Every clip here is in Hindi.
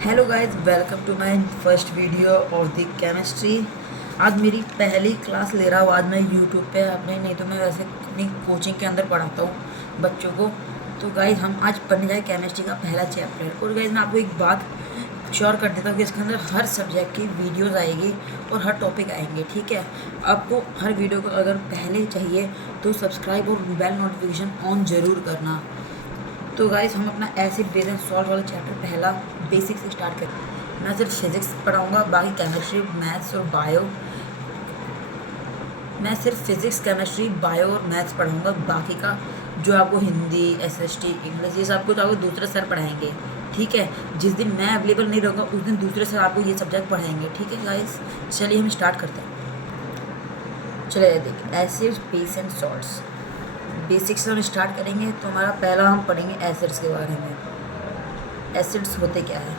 Hello guys, welcome to my first video of the chemistry. आज मेरी पहली क्लास ले रहा हूँ आज मैं यूट्यूब पे अपने, नहीं तो मैं वैसे अपनी कोचिंग के अंदर पढ़ाता हूँ बच्चों को। तो गाइस हम आज पढ़ने जाए केमिस्ट्री का पहला चैप्टर। और गाइस मैं आपको एक बात श्योर कर देता हूँ कि इसके अंदर हर सब्जेक्ट की वीडियोज़ आएगी और हर टॉपिक आएंगे, ठीक है। आपको हर वीडियो को अगर पहले चाहिए तो सब्सक्राइब और बेल नोटिफिकेशन ऑन ज़रूर करना। तो गाइस हम अपना एसिड बेस एंड सॉल्ट वाला चैप्टर पहला बेसिक से स्टार्ट करें। मैं सिर्फ फिजिक्स पढ़ाऊंगा, बाकी केमिस्ट्री, मैथ्स और बायो। मैं सिर्फ फिजिक्स, केमिस्ट्री, बायो और मैथ्स पढ़ाऊंगा। बाकी का जो आपको हिंदी, एसएसटी, इंग्लिश, ये सब कुछ आपको दूसरे सर पढ़ाएंगे, ठीक है। जिस दिन मैं अवेलेबल नहीं रहूँगा उस दिन दूसरे सर आपको ये सब्जेक्ट पढ़ाएंगे, ठीक है गाइस। चलिए हम स्टार्ट करते हैं। चलिए देखिए, acid base and salts basics से हम स्टार्ट करेंगे। तो हमारा पहला हम पढ़ेंगे एसिड्स के बारे में। एसिड्स होते क्या है?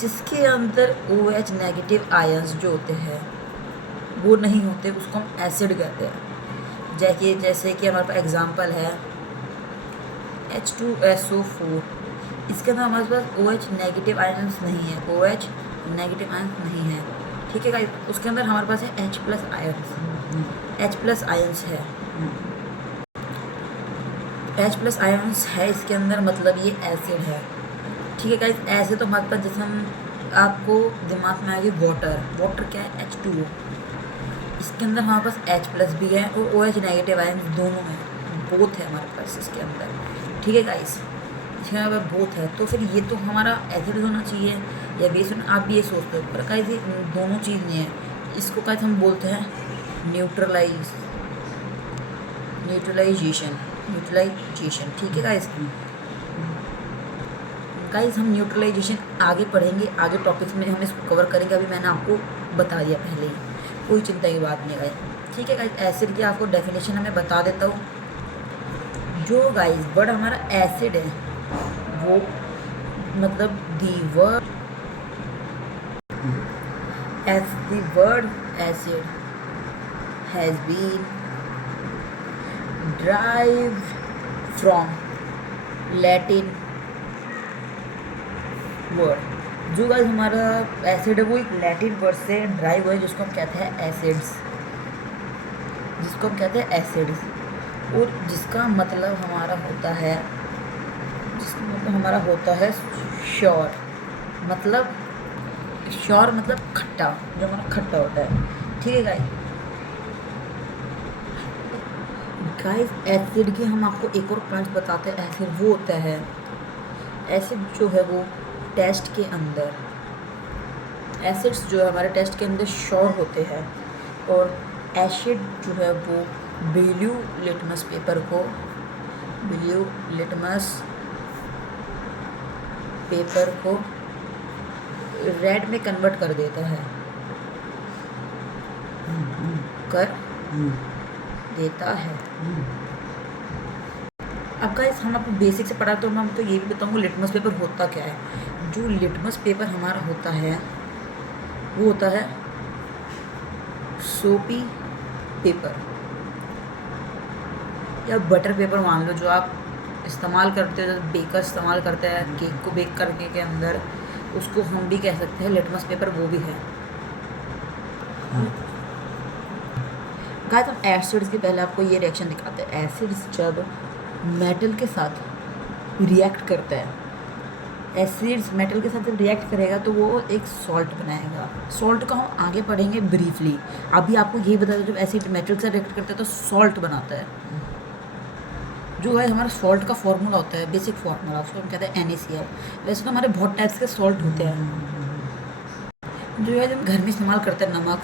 जिसके अंदर OH नेगेटिव आयंस जो होते हैं वो नहीं होते उसको हम एसिड कहते हैं। जैसे कि हमारे पास एग्जांपल है H2SO4। इसके अंदर हमारे पास OH नेगेटिव आयंस नहीं है, OH नेगेटिव आयंस नहीं है, ठीक है गाइस। उसके अंदर हमारे पास है H+ आयंस, H+ आयंस है, H+ आयंस है इसके अंदर, मतलब ये एसिड है, ठीक है गाइस। ऐसे तो हमारे पास जैसे हम आपको दिमाग में आएगी वाटर। वाटर क्या है? H2O। इसके अंदर हमारे पास H+ भी है और OH नेगेटिव आयंस दोनों हैं, बोथ है हमारे पास इसके अंदर, ठीक है गाइस। इसके हमारे पास बोथ है, तो फिर ये तो हमारा एसिड होना चाहिए या बेस होना। आप भी ये सोचते हो, पर गाइस ये दोनों चीज़ नहीं है। इसको गाइस हम बोलते हैं न्यूट्रलाइजेशन, ठीक है गाइस। गाइस हम न्यूट्रलाइजेशन आगे पढ़ेंगे, आगे टॉपिक्स में हम इसको कवर करेंगे। अभी मैंने आपको बता दिया पहले ही, कोई चिंता की बात नहीं गाइस, ठीक है गाइस। एसिड की आपको डेफिनेशन मैं बता देता हूँ। जो गाइस वर्ड हमारा एसिड है वो मतलब the word acid has been derived from Latin word. जो गाइस हमारा एसिड है वो एक लैटिन वर्ड से ड्राइव हुआ है, जिसको हम कहते हैं एसिड्स, और जिसका मतलब हमारा होता है श्योर, मतलब खट्टा, जो हमारा खट्टा होता है, ठीक है गाइस। एसिड की हम आपको एक और पॉइंट बताते हैं। एसिड वो होता है, एसिड जो है वो टेस्ट के अंदर, एसिड्स जो है हमारे टेस्ट के अंदर श्योर होते हैं, और एसिड जो है वो ब्लू लिटमस पेपर को रेड में कन्वर्ट कर देता है, अब गाइस हम आपको बेसिक से पढ़ा, तो मैं आपको ये भी बताऊंगा लिटमस पेपर होता क्या है। जो लिटमस पेपर हमारा होता है वो होता है सोपी पेपर या बटर पेपर मान लो, जो आप इस्तेमाल करते हो, जब बेकर इस्तेमाल करते हैं केक को बेक करने के अंदर, उसको हम भी कह सकते हैं लिटमस पेपर, वो भी है। गाइस हम एसिड्स के पहले आपको ये रिएक्शन दिखाते हैं। एसिड्स जब मेटल के साथ रिएक्ट करता है, एसिड्स मेटल के साथ जब रिएक्ट करेगा तो वो एक सॉल्ट बनाएगा। सॉल्ट का हम आगे पढ़ेंगे ब्रीफली। अभी आपको ये बता दो, जब एसिड मेटल के साथ रिएक्ट करता है तो सॉल्ट बनाता है। जो है हमारा सॉल्ट का फॉर्मूला होता है, बेसिक फॉर्मूला, उसको हम कहते हैं NaCl। वैसे तो हमारे बहुत टाइप्स के सॉल्ट होते हैं जो है जब घर में इस्तेमाल करते हैं। नमक,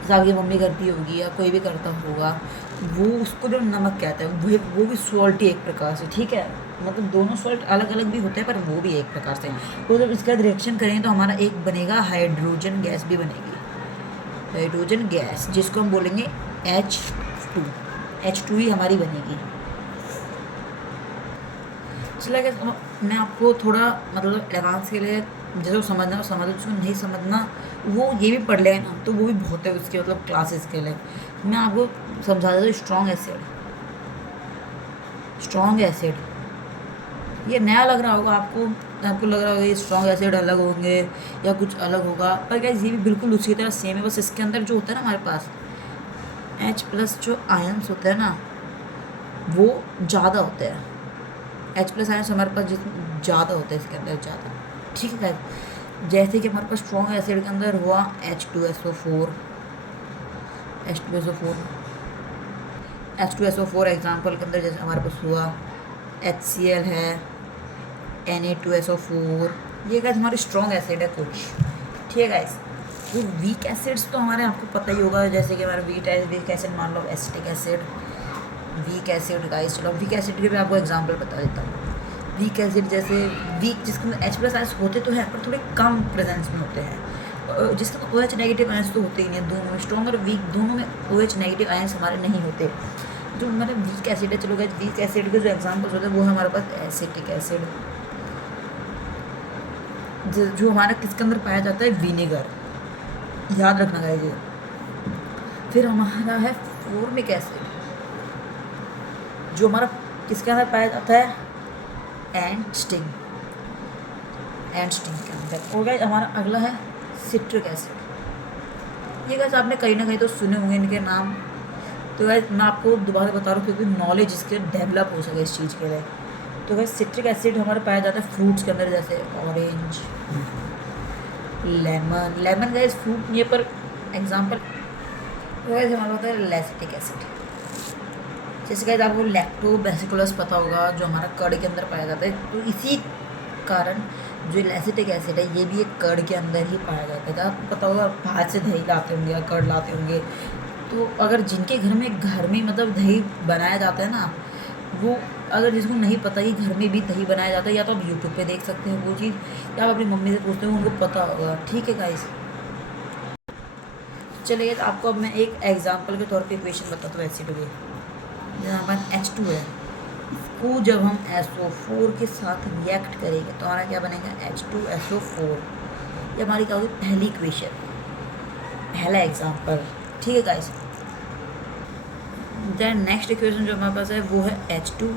जैसे आपकी मम्मी करती होगी या कोई भी करता होगा, वो उसको जो नमक कहते हैं वो भी सॉल्ट ही एक प्रकार से, ठीक है। मतलब दोनों सॉल्ट अलग अलग भी होते हैं, पर वो भी एक प्रकार से। तो जब इसके बाद रिएक्शन करेंगे तो हमारा एक बनेगा हाइड्रोजन गैस भी बनेगी, हाइड्रोजन गैस, जिसको हम बोलेंगे H2 ही हमारी बनेगी। इसलिए मैं आपको थोड़ा मतलब एडवांस के लिए जिसको समझना वो समझ, जिसको नहीं समझना वो ये भी पढ़ लेगा ना, तो वो भी बहुत है उसके मतलब क्लासेस के लिए। मैं आपको समझा देता हूँ। स्ट्रॉन्ग एसिड ये नया लग रहा होगा आपको, आपको लग रहा होगा ये स्ट्रॉन्ग एसिड अलग होंगे या कुछ अलग होगा, पर गाइस ये भी बिल्कुल उसी तरह सेम है, बस इसके अंदर जो होता है ना हमारे पास H+ जो आयन्स होते हैं ना वो ज़्यादा होते हैं। H+ आयन्स हमारे पास जितने ज़्यादा होते हैं इसके अंदर ज़्यादा, ठीक है गाइस। जैसे कि हमारे पास स्ट्रॉन्ग एसिड के अंदर हुआ H2SO4 एग्जाम्पल के अंदर जैसे हमारे पास हुआ HCl है, Na2SO4, ये गाइस हमारी स्ट्रॉन्ग एसिड है कुछ, ठीक है गाइस। तो वीक एसिड्स तो हमारे आपको पता ही होगा, जैसे कि हमारा वीक एसिड मान लो acetic acid, weak acid guys. चलो वीक एसिड के भी आपको एग्जांपल बता देता हूँ। वीक एसिड जैसे वीक जिसके अंदर H+ आयंस होते तो हैं पर थोड़े कम प्रेजेंस में होते हैं, जिसके अंदर OH नेगेटिव आयंस तो होते ही नहीं, दोनों में स्ट्रॉन्ग और वीक दोनों में OH नेगेटिव आयंस हमारे नहीं होते। जो हमारे वीक एसिड है, चलो गाइस वीक एसिड के जो एग्जाम्पल्स होते हैं वो है हमारे पास एसिटिक एसिड, जो हमारा किसके अंदर पाया जाता है विनेगर, याद रखना गाइस ये। फिर हमारा है फॉर्मिक एसिड जो हमारा किसके अंदर पाया जाता है एंड स्टिंग के अंदर। और गाइस हमारा अगला है सिट्रिक एसिड। ये गाइस आपने कहीं ना कहीं तो सुने होंगे इनके नाम, तो गाइस मैं आपको दोबारा बता रहा हूँ क्योंकि नॉलेज इसके डेवलप हो सके इस चीज़ के लिए। तो गाइस सिट्रिक एसिड हमारे पाया जाता है फ्रूट्स के अंदर, जैसे ऑरेंज, लेमन गाइस फ्रूट ये पर एग्जांपल। तो गाइस हमारा होता है लैक्टिक एसिड, जैसे गाइस आपको लैक्टोबैसिलस पता होगा जो हमारा कर्ड के अंदर पाया जाता है। तो इसी कारण जो लैक्टिक एसिड है ये भी एक कर्ड के अंदर ही पाया जाता है। आपको पता होगा बाहर से दही लाते होंगे या कर्ड लाते होंगे, तो अगर जिनके घर में मतलब दही बनाया जाता है ना, वो अगर जिसको नहीं पता कि घर में भी दही बनाया जाता है, या तो आप यूट्यूब पे देख सकते हैं वो चीज़, या आप अपनी मम्मी से पूछते हो उनको पता होगा, ठीक है गाइस। चलिए आपको अब मैं एक एग्जांपल के तौर पे इक्वेशन बताता हूँ एसिड की। जहाँ पर H2 है, इसको जब हम SO4 के साथ रिएक्ट करेंगे तो हमारा क्या बनेगा H2SO4। ये हमारी क्या होगी पहली इक्वेशन, पहला एग्जांपल, ठीक है गाइस। देन नेक्स्ट इक्वेशन जो हमारे पास है वो है H2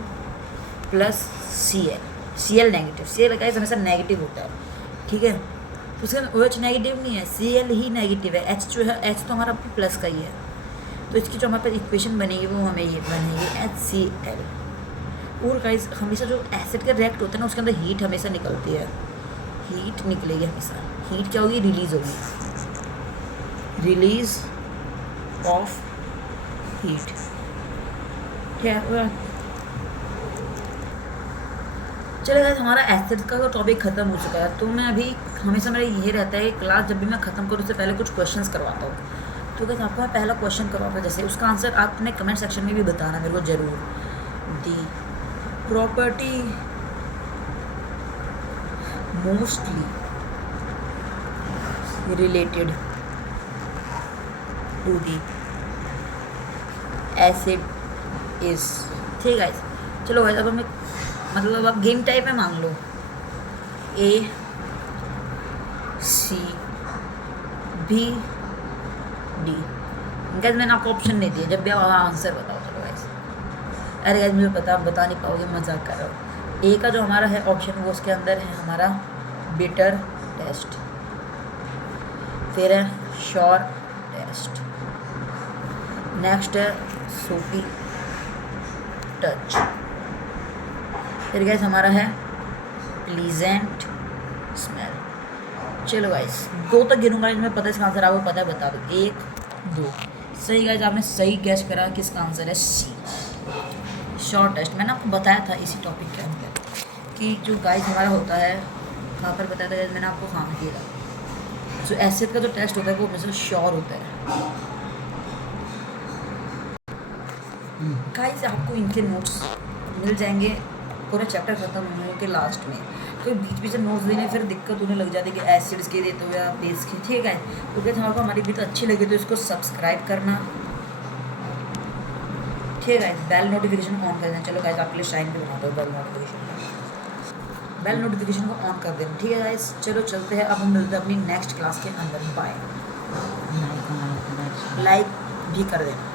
+ Cl negative. Cl guys हमेशा नेगेटिव होता है, ठीक है। तो उसके अंदर OH नेगेटिव नहीं है, Cl ही नेगेटिव है, H जो है H तो हमारा प्लस का ही है। तो इसकी जो हमारे पास इक्वेशन बनेगी वो हमें ये बनेगी HCl। और गाइस हमेशा जो एसिड का रिएक्ट होता है ना उसके अंदर हीट हमेशा निकलती है, हीट निकलेगी हमेशा। हीट क्या होगी रिलीज होगी, रिलीज ऑफ हीट, क्या है। चलो गाइस हमारा एसिड का तो टॉपिक ख़त्म हो चुका है। तो मैं अभी हमेशा मेरा ये रहता है क्लास जब भी मैं ख़त्म करूँ उससे पहले कुछ क्वेश्चंस करवाता हूँ। तो गाइस आपको मैं पहला क्वेश्चन करवाता हूँ, जैसे उसका आंसर आप अपने कमेंट सेक्शन में भी बताना मेरे को ज़रूर। The property mostly related to the acid is, ठीक है। चलो गाइस अब हमें मतलब आप गेम टाइप में मांग लो A C B D। Guys मैंने आपको ऑप्शन नहीं दिया, जब भी आप आंसर बताओ। चलो गाइस, अरे गाइस मुझे बता नहीं पाओगे, मजाक कर रहा हूँ। ए का जो हमारा है ऑप्शन वो उसके अंदर है हमारा बिटर टेस्ट, फिर है श्योर टेस्ट, नेक्स्ट है सोफी टच, फिर गाइस हमारा है प्लीजेंट स्मेल। चलो गाइस 2 तक गिनूंगा, इसमें पता है इसका आंसर आपको पता है बता दो। 1 2 सही गाइस, आपने सही गैस करा कि इसका आंसर है सी शॉर्ट टेस्ट। मैंने आपको बताया था इसी टॉपिक के अंदर कि जो गाइस हमारा होता है कहाँ पर बताया था गाइस, मैंने आपको हाँ किया था। जो एसिड का जो टेस्ट होता है वो हमेशा श्योर होता है। गाइस आपको इनके नोट्स मिल जाएंगे पूरा चैप्टर खत्म होने के लास्ट में, तो बीच बीच में नोट्स देने फिर दिक्कत होने लग जाती है कि एसिड्स के देते हो या बेस के, ठीक है। तो क्या आपको हमारी वीडियो अच्छी लगी तो इसको सब्सक्राइब करना, ठीक है। बेल नोटिफिकेशन ऑन कर देना। चलो गाइस आपके लिए शाइन पे बना दो बेल नोटिफिकेशन को ऑन कर देना, ठीक है गाइस। चलो चलते हैं, अब हम मिलते हैं अपनी नेक्स्ट क्लास के अंदर। बाय, लाइक भी कर देना।